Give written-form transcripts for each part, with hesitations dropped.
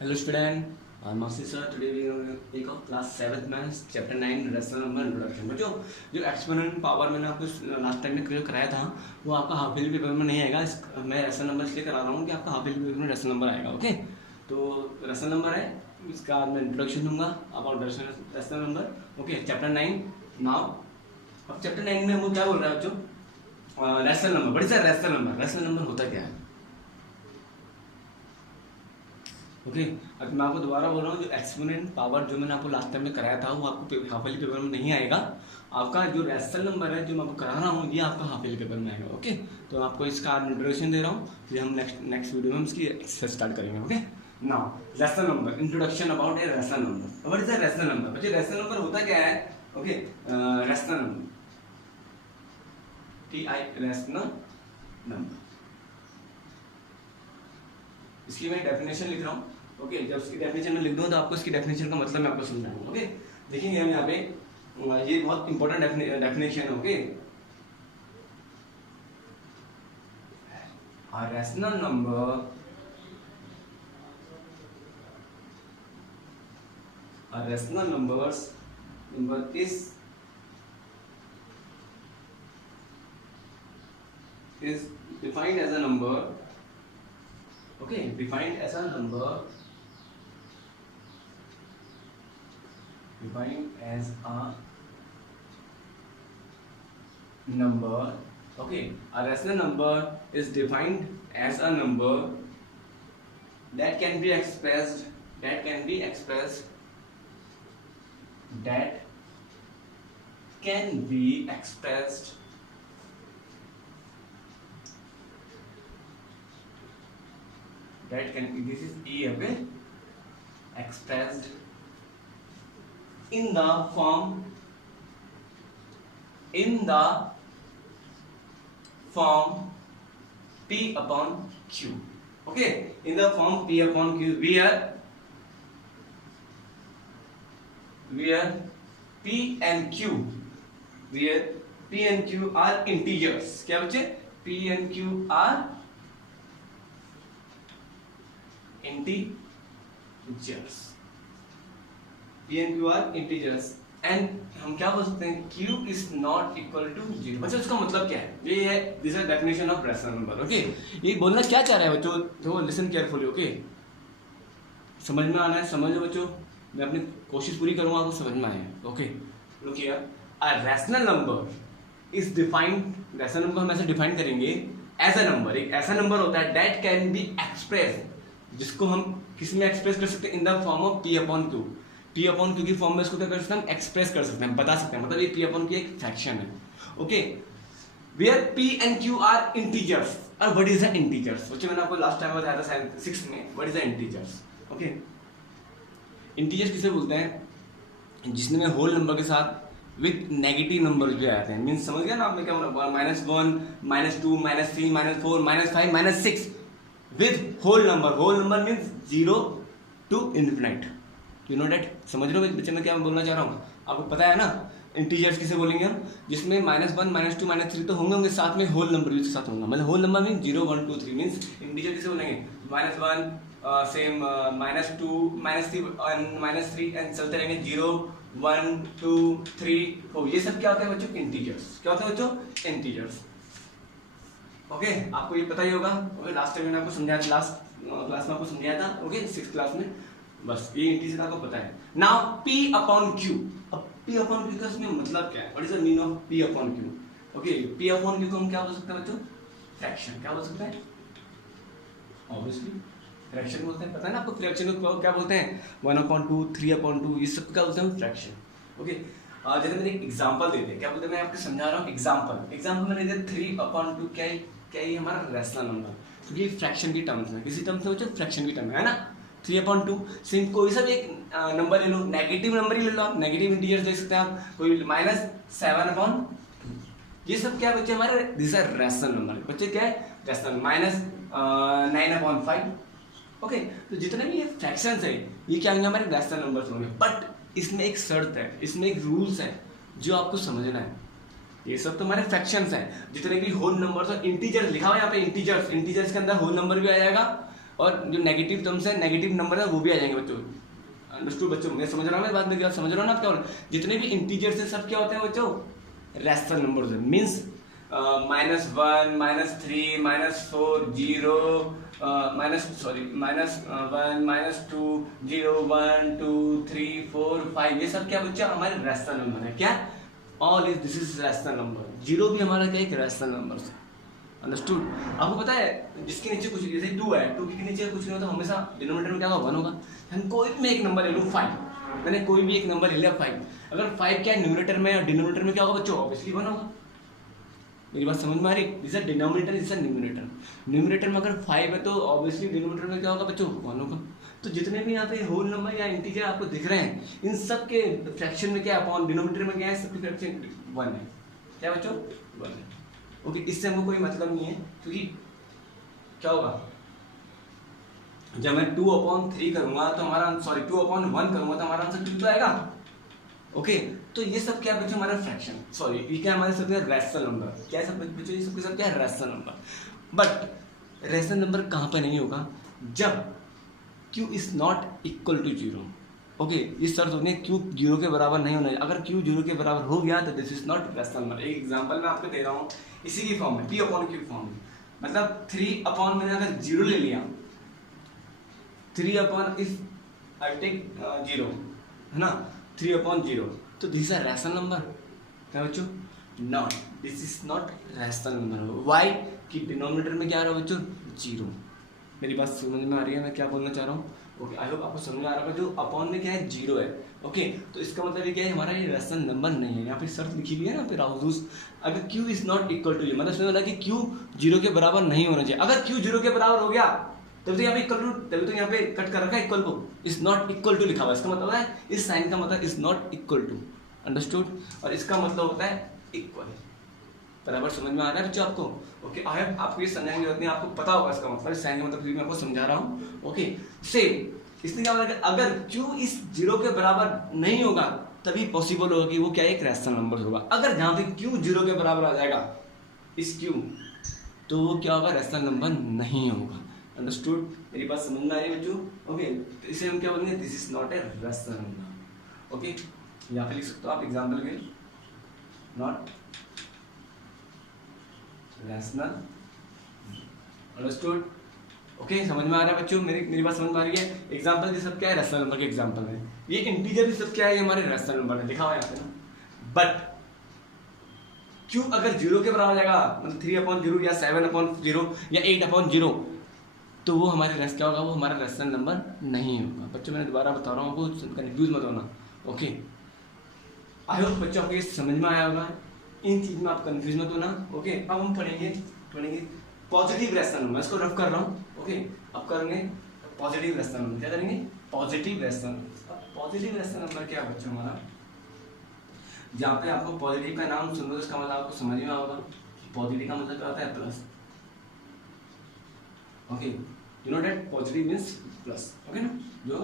Hello student, I'm Masi sir. Today we will take up class 7th maths chapter 9 rational number introduction. बच्चों जो exponent power मैंने आपको last time में clear कराया था वो आपका हाफ ईयरली पेपर में नहीं आएगा। मैं रेशनल नंबर इसलिए करा रहा हूँ कि आपका हाफ ईयरली पेपर में रेशनल नंबर आएगा। ओके, तो रेशनल नंबर है, इसका मैं इंट्रोडक्शन दूंगा about rational number. Okay, chapter 9 now. अब चैप्टर 9 में हम क्या बोल रहे हैं बच्चों? Rational number. बड़ी सर रेशनल नंबर होता क्या है? ओके, अब मैं आपको दोबारा बोल रहा हूँ, जो एक्सपोनेंट पावर जो मैंने आपको लास्ट टाइम में कराया था वो आपको हाफ ईयरली पेपर में नहीं आएगा। आपका जो रेशनल नंबर है जो मैं आपको करा रहा हूँ ये आपका हाफ ईयरली पेपर में आएगा। ओके, तो आपको इसका इंट्रोडक्शन दे रहा हूँ, फिर हम नेक्स्ट वीडियो में इसकी एक्सरसाइज स्टार्ट करेंगे। Okay, now rational number, introduction about a rational number. What is the rational number? बच्चे रेशनल नंबर होता क्या है? Okay, rational number, rational number, इसकी मैं डेफिनेशन लिख रहा हूँ। ओके, जब इसकी डेफिनेशन में लिख दूँ तो आपको इसकी डेफिनेशन का मतलब मैं आपको समझाऊंगा। ओके, देखेंगे हम यहाँ पे, ये बहुत इंपॉर्टेंट डेफिनेशन है। Okay, a rational number number is defined as a number. Okay, defined as a number, okay, a rational number is defined as a number that can be expressed this is E, okay, expressed in the form P upon Q. Okay, in the form P upon Q, where P and Q are integers. क्या बच्चे? P and Q are integers and हम क्या बोल सकते हैं? Q is not equal to 0। बच्चों इसका मतलब क्या है? ये है this is definition of rational number. Okay, ये बोलना क्या चाह रहा है बच्चों? तो लिसन केयरफुली। ओके, समझ में आना है, समझो बच्चों, मैं अपनी कोशिश पूरी करूंगा आपको समझ में आए। Okay, look here, a rational number is defined, rational number हम ऐसे डिफाइन करेंगे एज अ नंबर। एक ऐसा नंबर होता है दैट कैन बी एक्सप्रेस, जिसको हम किस में एक्सप्रेस कर सकते हैं? In the form of P upon Q। P upon Q की फॉर्म में इसको क्या कर सकते हैं? एक्सप्रेस कर सकते हैं, बता सकते हैं, मतलब ये P अपॉन Q एक फ्रैक्शन है। Okay, where P and Q are integers. और व्हाट इज द इंटीजर्स? बच्चों मैंने आपको लास्ट टाइम बताया था 6 में, what is the integers? Okay, integers किसे बोलते हैं? जिसमें होल नंबर के साथ विद नेगेटिव नंबर जो आते हैं। मीन्स समझ गया ना आपने क्या बोला? -1, -2, -3, -4, -5, -6 with whole number means 0 to infinite। You know that? समझ रहे हो बच्चे मैं क्या बोलना चाह रहा हूँ? आपको पता है ना इंटीजर्स किसे बोलेंगे हम? जिसमें -1, -2, -3 तो होंगे, साथ में होल नंबर भी साथ होंगे। मतलब whole number mean 0, 1, 2, 3 means integer किसे बोलेंगे? -1 सेम, -2, -3 -3 एंड चलते रहेंगे 0, 1, 2, 3, 4। ये सब क्या होता है बच्चों? इंटीजर्स। क्या होता है बच्चों? इंटीजर्स। ओके, आपको ये पता ही होगा। ओके, लास्ट टाइम मैंने आपको समझाया था, लास्ट क्लास में आपको समझाया था। ओके, 6th क्लास में, बस ये इंटीजर आपको पता है। Now P upon Q। अब P अपॉन Q का इसमें मतलब क्या है? What is the meaning of P upon Q? Okay, P upon Q को हम क्या बोल सकते हैं बच्चों? फ्रैक्शन। क्या बोल सकते हैं? ऑब्वियसली फ्रैक्शन बोलते हैं। पता है ना आपको फ्रैक्शन को क्या बोलते हैं? 1/2, 3/2, ये सब क्या बोलते हैं? फ्रैक्शन। ओके, जैसे मैंने एक एग्जांपल देते हैं, क्या बोलते हैं? मैं आपको समझा रहा हूँ एग्जांपल मैंने दिया 3/2। क्या ये हमारा रेशनल नंबर, क्योंकि ये फ्रैक्शन की टर्म्स है, किसी टर्म्स में बच्चों फ्रैक्शन की टर्म है ना। 3/2 सिंपल कोई सा भी एक नंबर ले लो, नेगेटिव नंबर ही ले लो आप, नेगेटिव इंटीजर्स देख सकते हैं आप, कोई -7/2। ये सब क्या बच्चे हमारे? This are rational number. बच्चे क्या है? रेशनल। -9/5। ओके, तो जितने भी ये फ्रैक्शंस है ये क्या होंगे? हमारे रेशनल नंबर्स होंगे। बट इसमें एक शर्त है, इसमें एक रूल्स है जो आपको समझना है। ये सब तो हमारे फ्रैक्शंस हैं, जितने भी होल नंबर्स और इंटीजर्स लिखा हुआ है यहाँ पे, इंटीजर्स के अंदर होल नंबर भी आ जाएगा और जो नेगेटिव टर्म्स है, नेगेटिव नंबर है, वो भी आ जाएंगे बच्चों। अंडरस्टूड बच्चों? मैं समझ रहा हूँ, मैं बात में क्या समझ रहा हूँ ना आप? क्या हो रहा है? जितने भी इंटीजर्स हैं सब क्या होते हैं बच्चों? रैशनल नंबर्स है। मीन्स -1, -3, -4, 0, -1, -2, 0, 1, 2, 3, 4, 5, ये सब क्या बच्चा हमारे रैशनल नंबर है। क्या? All is this is rational number. Zero भी हमारा क्या एक रैशनल नंबर है। अंडरस्टूड? आपको पता है जिसके नीचे कुछ, जैसे 2 है, 2 के नीचे कुछ नहीं होता, हमेशा डिनोमिनेटर में क्या होगा? 1 होगा। हम कोई भी एक नंबर ले लूँ 5, मैंने कोई भी एक नंबर ले लिया 5, अगर 5 क्या है न्यूमरेटर में और डिनोमिनेटर में क्या होगा बच्चों? ऑब्वियसली 1 होगा। मेरी बात समझ में आ रही? This is denominator, this is numerator. Numerator में अगर 5 है तो ऑब्वियसली डिनोमिनेटर में क्या होगा बच्चों? 1 होगा। तो जितने भी यहाँ पे होल नंबर या इंटीजर आपको दिख रहे हैं, इन सब के फ्रैक्शन में क्या अपॉन डिनोमिनेटर में क्या है? सबके फ्रैक्शन 1 है। क्या बच्चों? 1 है। ओके, इससे हमको कोई मतलब नहीं है, क्योंकि क्या होगा जब मैं 2/3 करूंगा तो हमारा 2/1 करूंगा तो हमारा आंसर 2 तो आएगा। ओके, तो ये सब क्या बच्चों? हमारा फ्रैक्शन, सॉरी ये क्या हमारे सब रैशनल नंबर। क्या है सब बच्चों? ये सबके सब क्या है? Rational number. But rational number कहाँ पर नहीं होगा? जब q is not equal to 0। Okay, इस शर्त होती है q 0 के बराबर नहीं होना चाहिए। अगर q 0 के बराबर हो गया तो this is not rational number. एक एग्जांपल मैं आपको दे रहा हूँ इसी की फॉर्म में, p/q फॉर्म में। मतलब 3 मैंने अगर 0 ले लिया, 3 इफ आई टेक 0 है ना, 3/0, तो दिस इज रैशनल नंबर। क्या बच्चों? Not, this is not rational number. Why? कि डिनोमिनेटर में क्या आ रहा है बच्चों? 0। मेरी बात समझ में आ रही है मैं क्या बोलना चाह रहा हूँ? ओके, आई होप आपको समझ में आ रहा है। जो अपॉन में क्या है? 0 है। ओके, तो इसका मतलब ये क्या है? हमारा ये रैशनल नंबर नहीं है। यहाँ पे शर्त लिखी हुई है ना, फिर अगर q is not equal to 0, मतलब इसमें बोला कि q 0 के बराबर नहीं होना चाहिए। अगर q 0 के बराबर हो गया तब तो यहाँ पे इक्वल टू, तभी तो यहाँ पे कट कर रखा है equal to, is not equal to लिखा हुआ है। इसका मतलब है इस साइन का मतलब is not equal to. Understood? और इसका मतलब होता है इक्वल। बराबर समझ में आ रहा है बच्चों आपको? ओके, आई होप आपको ये समझने की जरूरत नहीं, आपको पता होगा इसका मतलब, साइन का मतलब मैं आपको समझा रहा हूँ। ओके, सेम इसने क्या मतलब अगर q इस 0 के बराबर नहीं होगा तभी पॉसिबल होगा कि वो क्या एक रैशनल नंबर होगा। अगर जहाँ पे q 0 के बराबर आ जाएगा इस q, तो वो क्या होगा? रैशनल नंबर नहीं होगा। अंडरस्टूड? मेरी बात समझ में आ रही है बच्चों? ओके, तो इसे हम क्या बोलेंगे? This is not a rational number. Okay, यहाँ पे लिख सकते हो आप एग्जाम्पल के, नॉट रैशनल। अंडरस्टूड? ओके, समझ में आ रहा है बच्चों? मेरी बात समझ में आ रही है? एग्जांपल ये सब क्या है? रैशनल नंबर के एग्जांपल है। ये इंटीजर ये सब क्या है? ये हमारे रैशनल नंबर है, लिखा हुआ है यहाँ पे ना। बट q अगर 0 के बराबर जाएगा, मतलब 3/0 या 7/0 या 8/0, तो वो हमारे क्या होगा? वो हमारा रैशनल नंबर नहीं होगा। बच्चों मैंने दोबारा बता रहा हूँ आपको, कंफ्यूज मत होना। ओके, आई होप बच्चों आपको ये समझ में आया होगा। इन चीज में आप कंफ्यूज मत होना। ओके, अब हम पढ़ेंगे पॉजिटिव रैशनल नंबर। इसको रफ कर रहा हूँ। ओके, अब करेंगे पॉजिटिव रैशनल नंबर। क्या करेंगे? Positive rational number. अब पॉजिटिव रैशनल नंबर क्या है बच्चों हमारा? जहाँ पे आपको पॉजिटिव का नाम सुन लो, इसका मतलब आपको समझ में आएगा। पॉजिटिव का मतलब क्या होता है? Plus. Okay, you know that positive means plus. Okay ना, जो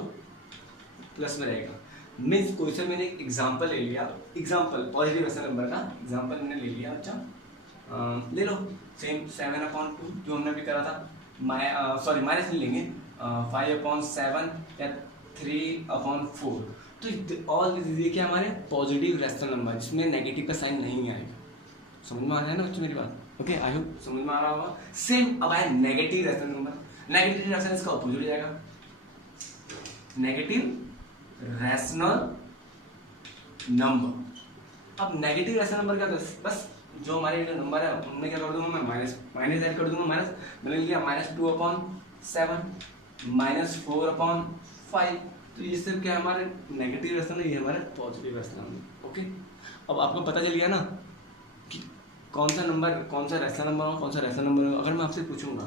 प्लस में रहेगा। मीन्स कोई से मैंने एग्जाम्पल ले लिया, एग्जाम्पल पॉजिटिव रैशनल नंबर का एग्जाम्पल मैंने ले लिया। अच्छा, ले लो सेम 7/2 जो हमने भी करा था। माइनस नहीं लेंगे, 5/7 या 3/4। तो ऑल ये क्या हमारे पॉजिटिव रैशनल नंबर, जिसमें नेगेटिव का साइन नहीं आएगा। समझ में आ रहा है ना बच्चों मेरी बात? ओके, आई होप समझ में आ रहा होगा। सेम अब आए negative rational number. Negative rational इसका ऑपोजिट हो जाएगा, नेगेटिव रैशनल नंबर। अब नेगेटिव रैशनल नंबर क्या होता है? बस जो हमारे जो नंबर है उनमें क्या कर दूंगा मैं? माइनस ऐड कर दूंगा। माइनस मैंने लिया -2/7 -4/5। तो ये सब क्या हमारे नेगेटिव रैशनल है, ये हमारे पॉजिटिव रैशनल नंबर। ओके, अब आपको पता चल गया ना कि कौन सा नंबर, कौन सा रैशनल नंबर हो, कौन सा रैशनल नंबर हो। अगर मैं आपसे पूछूंगा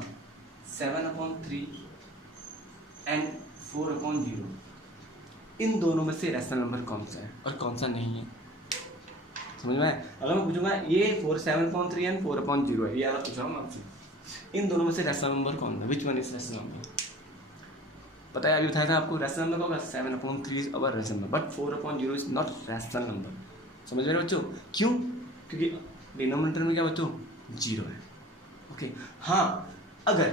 7/3 एंड 4/0, इन दोनों में से रैशनल नंबर कौन सा है और कौन सा नहीं है? समझ में आया? अगर मैं पूछूंगा ये 7/3 एंड 4/0 है, ये वाला पूछ रहा हूँ आपसे, इन दोनों में से रैशनल नंबर कौन है? Which one is rational number? पता है, अभी बताया था आपको रैशनल नंबर होगा 7/3 is our rational number, but 4/0 is not rational number. समझ रहे बच्चों? क्यों? क्योंकि डिनोमिनेटर में क्या बच्चों? 0 है। ओके, हाँ, अगर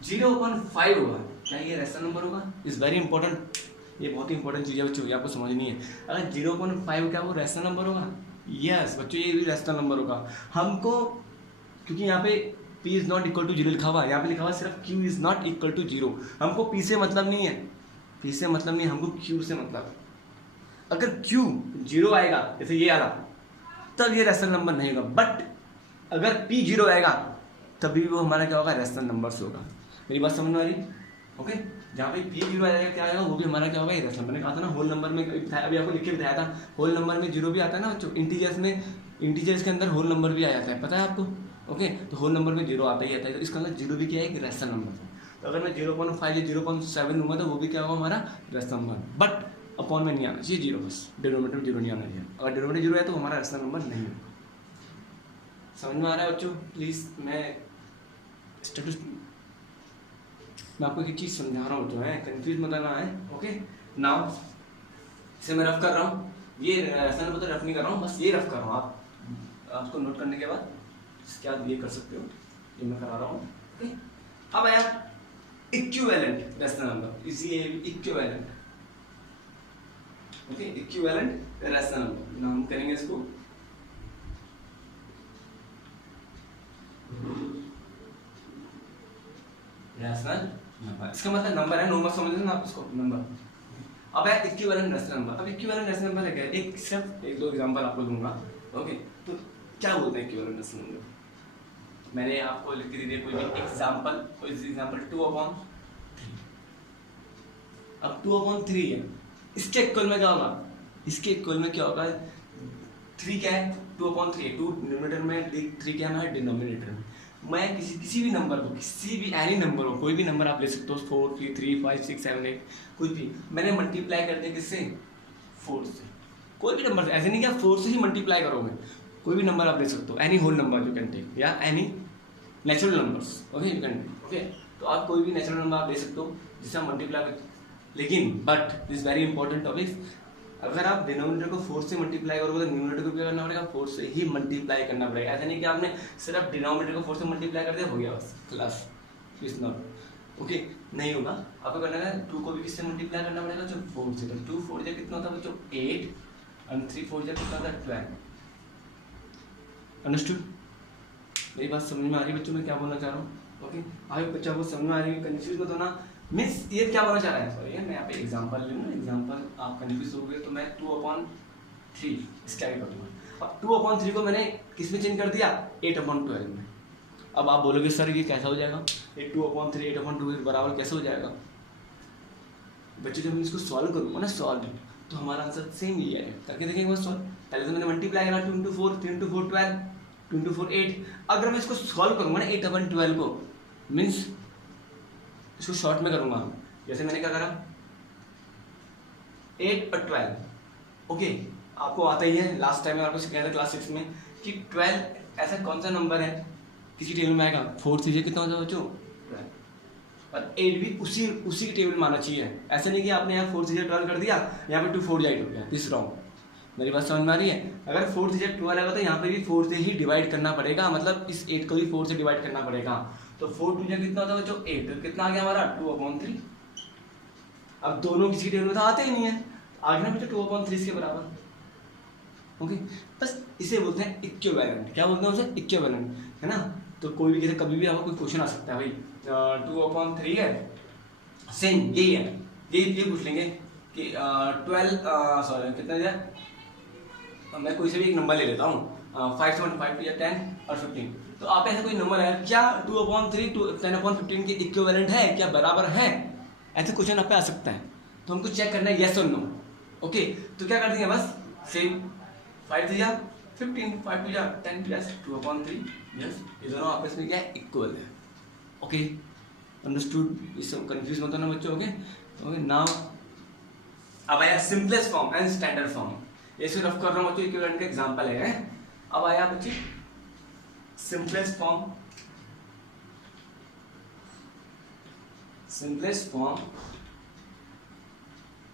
0.5 होगा, क्या ये रैशनल नंबर होगा? इज वेरी इंपॉर्टेंट, ये बहुत ही इंपॉर्टेंट चीज़ है बच्चों, ये आपको समझनी है। अगर 0.5 क्या वो रैशनल नंबर होगा? यस बच्चों, ये भी रैशनल नंबर होगा। हमको क्योंकि यहाँ पे p is not equal to 0 लिखा हुआ है, यहाँ पे लिखा हुआ है सिर्फ q is not equal to 0। हमको p से मतलब नहीं है, p से मतलब नहीं है, हमको q से मतलब। अगर q 0 आएगा, जैसे ये आ रहा, तब ये रैशनल नंबर नहीं होगा। बट अगर p 0 आएगा तभी वो हमारा क्या होगा? रैशनल नंबर से होगा। मेरी बात समझ में आ रही? ओके, जहाँ पे p 0 आएगा क्या आएगा, वो भी हमारा क्या होगा? ये रैशनल। मैंने कहा था ना होल नंबर में, अभी आपको लिख के बताया था, होल नंबर में 0 भी आता है ना बच्चों, इंटीजर्स के अंदर होल नंबर भी आ जाता है, पता है आपको? ओके, तो होल नंबर में 0 आता ही आता है, तो इसका अंदर 0 भी क्या है? एक रैशनल नंबर है। तो अगर मैं 0.5 या 0.7 लूँगा तो वो भी क्या होगा? हमारा रैशनल नंबर। बट अपॉन में नहीं आना चाहिए 0, बस डिनोमिनेटर में 0 नहीं आना चाहिए। अगर डिनोमिनेटर 0 है तो हमारा रैशनल नंबर नहीं है। समझ में आ रहा है बच्चों? प्लीज़ मैं आपको एक चीज़ समझा रहा हूँ, जो है कंफ्यूज मत ना है। ओके, नाउ इसे मैं रफ कर रहा हूँ, ये रैशनल नंबर तो रफ नहीं कर रहा हूँ, बस ये रफ कर रहा हूँ। आपको नोट करने के बाद इसके बाद ये कर सकते हो, ये मैं करा रहा हूँ। ओके, अब आया इक्विवेलेंट रैशनल नंबर, इसी equivalent. Okay, equivalent rational number नाम करेंगे इसको। रैशनल नंबर, इसका मतलब नंबर है, नंबर समझ ना आप इसको, नंबर। अब है इक्विवेलेंट रैशनल नंबर। अब इक्विवेलेंट रैशनल नंबर है क्या? एक दो एग्जांपल आपको दूंगा। ओके, तो क्या बोलते हैं इक्विवेलेंट रैशनल नंबर? मैंने आपको लिख के दी कोई भी एग्जांपल, कोई एग्जांपल 2/3। अब 2/3 है, इसके इक्वल में क्या होगा? इसके इक्वल में क्या होगा? 3 क्या है? 2/3 है, 2 न्यूमरेटर में, 3 क्या है डिनोमिनेटर में। मैं किसी भी नंबर को, किसी भी एनी नंबर हो, कोई भी नंबर आप ले सकते हो, 4 3 5 6 7 8, कुछ भी, मैंने मल्टीप्लाई कर दिया किससे? 4 से। कोई भी नंबर, ऐसे नहीं कि आप 4 से ही मल्टीप्लाई करोगे, कोई भी नंबर आप ले सकते हो, any whole number you can take, या any natural numbers. Okay, you can take. Okay, तो आप कोई भी नेचुरल नंबर आप ले सकते हो जिससे आप मल्टीप्लाई कर। लेकिन but this very important topic, अगर आप डिनोमिनेटर को 4 से मल्टीप्लाई करोगे तो न्यूमरेटर को क्या करना पड़ेगा? 4 से ही मल्टीप्लाई करना पड़ेगा। ऐसा नहीं कि आपने सिर्फ डिनोमिनेटर को 4 से मल्टीप्लाई कर दिया, हो गया बस क्लास, इज नॉट। ओके, नहीं होगा, आपको करना है 2 को भी किससे मल्टीप्लाई करना पड़ेगा? जो 4 से। तो 2 4 कितना होता है बच्चों? 8, और 3 4 कितना होता है? 12। अंडरस्टूड? मेरी बात समझ में आ रही है बच्चों, मैं क्या बोलना चाह रहा हूँ? ओके, आगे बच्चा को समझ में आ रही है, कंफ्यूज मत होना। मीन्स ये क्या बोलना चाह रहा है? सॉरी, मैं यहाँ पे एग्जांपल लूँ, एग्जांपल आप कंफ्यूज हो गए तो मैं 2/3 इसके आगे कर दूंगा। अब 2/3 को मैंने किस में चेंज कर दिया? 8/12 में। अब आप बोलोगे सर ये कैसा हो जाएगा? ये 2/3 8/2 के बराबर कैसे हो जाएगा? बच्चों जब मैं इसको सॉल्व करूँगा ना, सॉल्व, तो हमारा आंसर सेम ही आएगा। करके देखेंगे बस सॉल्व। पहले तो मैंने मल्टीप्लाई करा, 2 × 4 3 × 4 12, 2 × 4 8। अगर मैं इसको सॉल्व करूँगा ना 8/12 को, मीन्स इसको शॉर्ट में करूंगा, जैसे मैंने क्या करा 8 और 12। ओके, आपको आता ही है, लास्ट टाइम में आपको सिखाया था क्लास 6 में कि 12 ऐसा कौन सा नंबर है किसी टेबल में आएगा? 4 से कितना होता है बच्चों? 12। और 8 भी उसी के टेबल में आना चाहिए। ऐसा नहीं कि आपने यहाँ 4 से 12 कर दिया, यहाँ पे 2 4 8 हो गया, दिस रॉन्ग। मेरी बात समझ में आ रही है? अगर 4 से 12 आएगा तो यहाँ पे भी 4 से ही डिवाइड करना पड़ेगा, मतलब इस 8 को भी 4 से डिवाइड करना पड़ेगा। तो 4 2 कितना होता है बच्चों? 8। तो कितना आ गया हमारा? 2/3। अब दोनों किसी टेबल में तो आते ही नहीं है, आगे ना बच्चों 2/3 के बराबर। ओके, बस इसे बोलते हैं इक्विवेलेंट। क्या बोलते हैं उसे? इक्विवेलेंट, है ना? तो कोई भी, कभी भी आपको कोई क्वेश्चन आ सकता है, भाई 2/3 है, सेम यही है, ये पूछ लेंगे कि 12 सॉरी कितना दिया, मैं कोई से भी एक नंबर ले लेता हूँ, 5 7 5 या 10 और 15। तो आप ऐसा कोई नंबर है क्या 2/3 10/15 के इक्विवेलेंट है क्या, बराबर है? ऐसे क्वेश्चन आप पे आ सकता है, तो हमको चेक करना है यस और नो। ओके, तो क्या कर देंगे, बस सेम 5 3 15 5 2 10 प्लस 2/3, यस, ये दोनों आपस में क्या है? इक्वल है। Okay, understood? इस कंफ्यूज मत होना बच्चों। ओके, ओके, नाउ अब आया simplest form and standard form. ये सिर्फ रफ कर रहा हूँ बच्चों, इक्विवेलेंट का एग्जांपल है। अब आया बच्चे सिंपलेस्ट फॉर्म, सिंपलेस्ट फॉर्म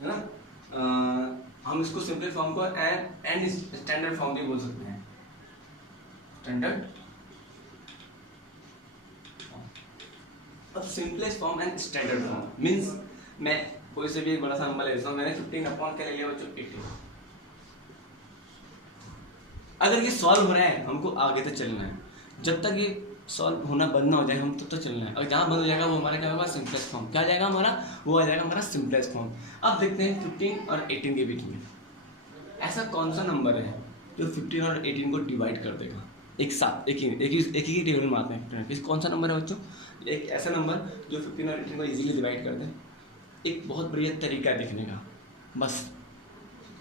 है ना, हम इसको सिंपलेस्ट फॉर्म को एंड स्टैंडर्ड फॉर्म भी बोल सकते हैं। स्टैंडर्ड अब simplest form and standard form means मैं कोई से भी एक बड़ा सा नंबर ले लेता हूँ, मैंने 15 अपॉन क्या ले लिया बच्चों 18। अगर ये सॉल्व हो रहा है हमको आगे तक चलना है, जब तक ये सॉल्व होना बंद ना हो जाए हम तब तक चलना है, और जहाँ बंद हो जाएगा वो हमारा क्या होगा सिंपलेस्ट फॉर्म। क्या आ जाएगा हमारा, वो आ जाएगा हमारा सिंपलेस्ट फॉर्म। अब देखते हैं 15 और 18 के बीच में ऐसा कौन सा नंबर है जो 15 और 18 को डिवाइड कर देगा एक साथ, एक ही टेबल में आते हैं। कौन सा नंबर है बच्चों, एक ऐसा नंबर जो 15 और 18 को इजीली डिवाइड कर दे। एक बहुत बढ़िया तरीका है देखने का, बस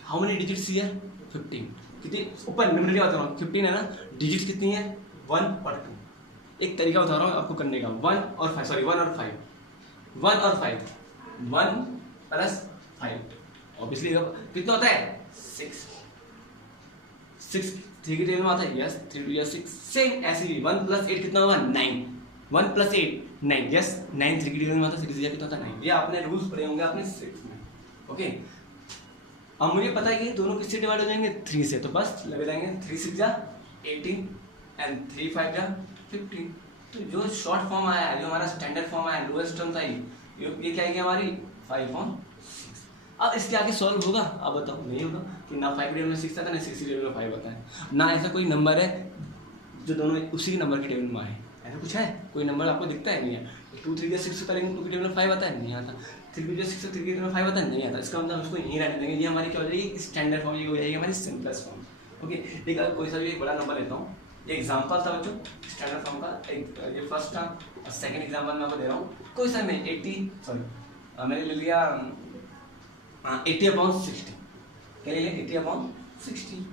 हाउ मेनी डिजिट्स हियर 15, कितनी ऊपर न्यूमरेटर बता रहा हूँ 15 है ना, डिजिट्स कितनी है 1 और 2। एक तरीका बता रहा हूँ आपको करने का, 1 और 5 1 प्लस 5 ऑब्वियसली कितना होता है 6 3 की टेबल में आता है, यस 3 2 6। सेम ऐसे ही 1 प्लस 8 कितना होगा 9, 1 प्लस 8 9, यस 9 3 की टेबल में आता है, 6 कितना होता है 9। ये आपने रूल्स पढ़े होंगे आपने 6 में, ओके। अब मुझे पता है कि दोनों किससे डिवाइड हो जाएंगे 3 से, तो बस लगे जाएंगे 3 6 जा 18 एंड 3 5 जा 15। तो जो शॉर्ट फॉर्म आया है, जो हमारा स्टैंडर्ड फॉर्म आया, लोएस्ट टर्म था ये क्या है हमारी 5/6। अब इसके आगे सॉल्व होगा, अब बताओ नहीं होगा कि ना 5 टेबल में 6 आता है ना 6 टेबल में 5 आता है, ना ऐसा कोई नंबर है जो दोनों उसी नंबर की टेबल में आए। ऐसा कुछ है, कोई नंबर आपको दिखता है नहीं है। 2 3 6 करेंगे 2 की टेबल में 5 आता है नहीं आता, 3 2 6 3 की टेबल में 5 आता है नहीं आता। इसका मतलब उसको यहीं रहने देंगे, ये हमारी क्या हो जाएगी स्टैंडर्ड फॉर्म, ये हो जाएगी हमारी सिंपलेस्ट फॉर्म, ओके। एक अगर कोई सा भी एक बड़ा नंबर लेता हूँ, ये एग्जाम्पल था बच्चों स्टैंडर्ड फॉर्म का, एक ये फर्स्ट था और सेकंड एग्जाम्पल मैं आपको दे रहा हूँ। कोई सा मैं 80 सॉरी मैंने ले लिया 80/60, क्या ले लिया 80/60।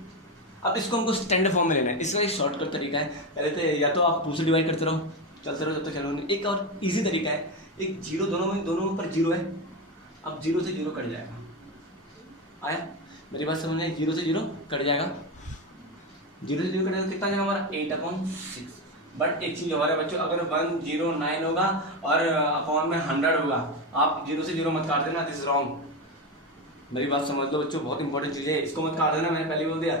अब इसको हमको स्टैंडर्ड फॉर्म में लेना है। इसका एक शॉर्टकट तरीका है, पहले तो या तो आप 2 से डिवाइड करते रहो, चलते रहो जब तक चलो। एक और इजी तरीका है, एक जीरो दोनों पर जीरो है, अब 0 से 0 कट जाएगा। आया मेरी बात समझ में, 0 से 0 कट जाएगा, 0 से 0 कट जाएगा कितना जाएगा हमारा 8/6। बट एक चीज़ हमारे बच्चों, अगर 109 होगा और अपॉन में 100 होगा, आप 0 से 0 मत काट देना, दिस इज रॉन्ग। मेरी बात समझ लो बच्चों, बहुत इंपॉर्टेंट चीज़ है, इसको मत काट देना, मैंने पहले बोल दिया,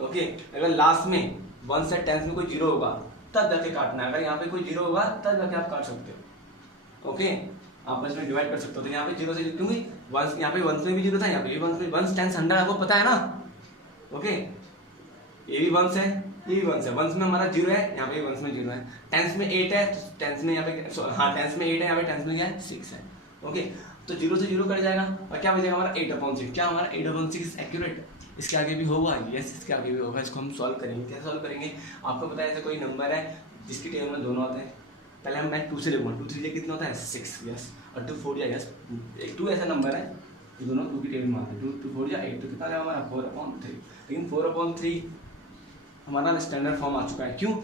ओके। अगर लास्ट में 1 से 10 में कोई 0 होगा तब जाके काटना है, अगर यहाँ पे कोई 0 होगा तब जाके आप काट सकते हो, ओके। आप इसमें डिवाइड कर सकते हो, तो यहाँ पे 0 से क्योंकि 1 यहाँ पे 1 में भी 0 था, यहाँ पे भी 1 में 1 10 100 आपको पता है ना, ओके। ये भी 1 है, ये भी 1 है, 1 में हमारा 0 है, यहाँ पे 1 में 0 है, 10 में 8 है, 10 में यहाँ पे हाँ 10 में 8 है, यहाँ पे 10 में क्या है 6 है, ओके। तो 0 से 0 कट जाएगा और क्या बचेगा हमारा 8/6। क्या हमारा 8/6 एक्यूरेट, इसके आगे भी होगा, यस इसके आगे भी होगा। इसको हम सॉल्व करेंगे, कैसे सॉल्व करेंगे आपको पता है। ऐसा कोई नंबर है जिसकी टेबल में दोनों आते हैं, पहले हम मैं 2 से लिखूँगा, 2 3 कितना होता है 6, यस, और 2 4 यस, एक 2 ऐसा नंबर है जो दोनों 2 की टेबल में आते हैं, 2 4 8, तो कितना जाएगा हमारा 4/3। लेकिन 4/3 हमारा स्टैंडर्ड फॉर्म आ चुका है, क्यों,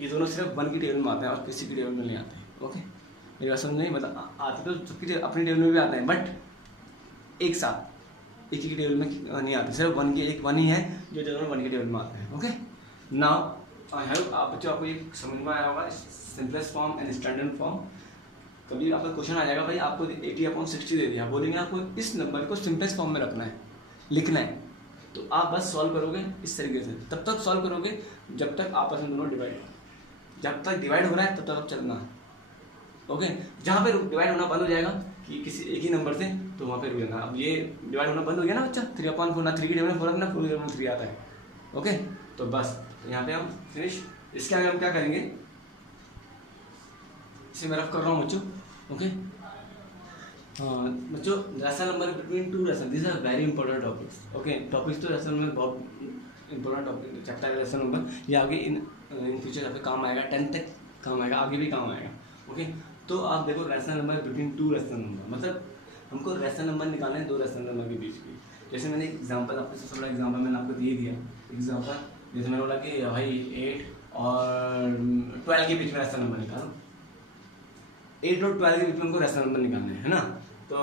ये दोनों सिर्फ 1 की टेबल में आते हैं और किसी की टेबल में नहीं आते हैं, ओके। मेरी बात समझ नहीं, मतलब आते तो सबकी अपनी टेबल में भी आते हैं, बट एक साथ एक ही टेबल में नहीं आते, सिर्फ 1 ही है जो दोनों 1 की टेबल में आते हैं, ओके। नाउ आई होप आप बच्चों आपको ये समझ में आया होगा simplest form and standard form. कभी आपका क्वेश्चन आ जाएगा भाई आपको 80/60 दे दिया, बोलेंगे आपको इस नंबर को सिंपलेस्ट फॉर्म में रखना है, लिखना है, तो आप बस सॉल्व करोगे इस तरीके से। तब तक सॉल्व करोगे जब तक आपस में दोनों डिवाइड, जब तक डिवाइड हो रहा है तब तक आप चलना, ओके। जहाँ पे डिवाइड होना बंद हो जाएगा कि किसी एक ही नंबर से, तो वहाँ पे रुक जाना। अब ये डिवाइड होना बंद हो गया ना बच्चा, 3/4 ना 3 की टेबल में 4 ना 4 की टेबल में 3 आता है, ओके। तो बस यहाँ पे हम फिनिश। इसके आगे हम क्या करेंगे, इसे मैं रफ कर रहा हूँ बच्चों, ओके। हाँ बच्चों, rational number between 2 rational, this are very important topics, okay. Topics तो रेशनल में बहुत इंपॉर्टेंट टॉपिक चैप्टर है रेशनल नंबर, ये आगे इन फ्यूचर आपके काम आएगा, 10th तक काम आएगा, आगे भी काम आएगा, ओके। तो आप देखो rational number between 2 rational number, मतलब हमको रेशनल नंबर निकालना है 2 रेशनल नंबर के बीच की। जैसे मैंने एग्जांपल, आपको सबसे बड़ा एग्जांपल मैंने आपको दे दिया एग्जांपल, जैसे मैंने बोला कि भाई 8 और 12 के बीच में रेशनल नंबर निकालो, 8 और 12 के बीच में हमको रेशनल नंबर निकालना है ना। तो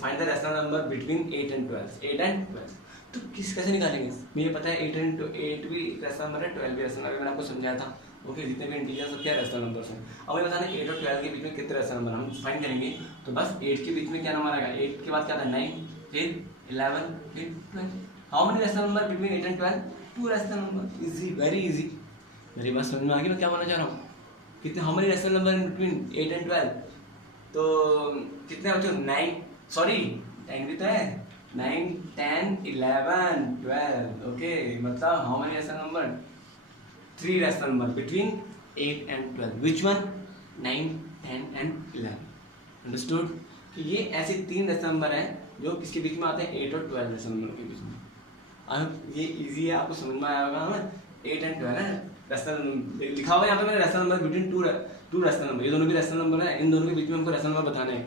find the rational number between 8 and 12। तो कैसे निकालेंगे, मुझे पता है 8 भी रेशनल नंबर है, 12 भी रेशनल नंबर, मैंने आपको समझाया था, ओके। जितने भी इंटीजर सब क्या रेशनल नंबर्स हैं। अब हमें बताना 8 और 12 के बीच में कितने रेशनल नंबर हम फाइंड करेंगे। तो बस 8 के बीच में क्या नंबर आएगा, 8 के बाद क्या था 9, फिर 11, फिर 12। How many rational number between 8 and 12? 2 rational number, easy, very easy. मेरी बात समझ में आ गई मैं क्या बोलना चाह रहा हूँ, कितने how many rational number in between 8 and 12? तो कितने बच्चों 9 सॉरी 10 भी तो है 9 10 11 12 ओके मतलब how many rational number 3 rational number between 8 and 12 which one 9 10 and 11 understood कि ये ऐसे 3 रैशनल नंबर हैं जो किसके बीच में आते हैं 8 और 12 रैशनल नंबर के बीच में। अब ये इजी है आपको समझ में आया होगा हमें 8 एंड 12 है रैशनल लिखा हुआ है यहाँ पे मैंने rational number between two rational number ये दोनों भी रैशनल नंबर है इन दोनों के बीच में हमको रैशनल नंबर बताने हैं।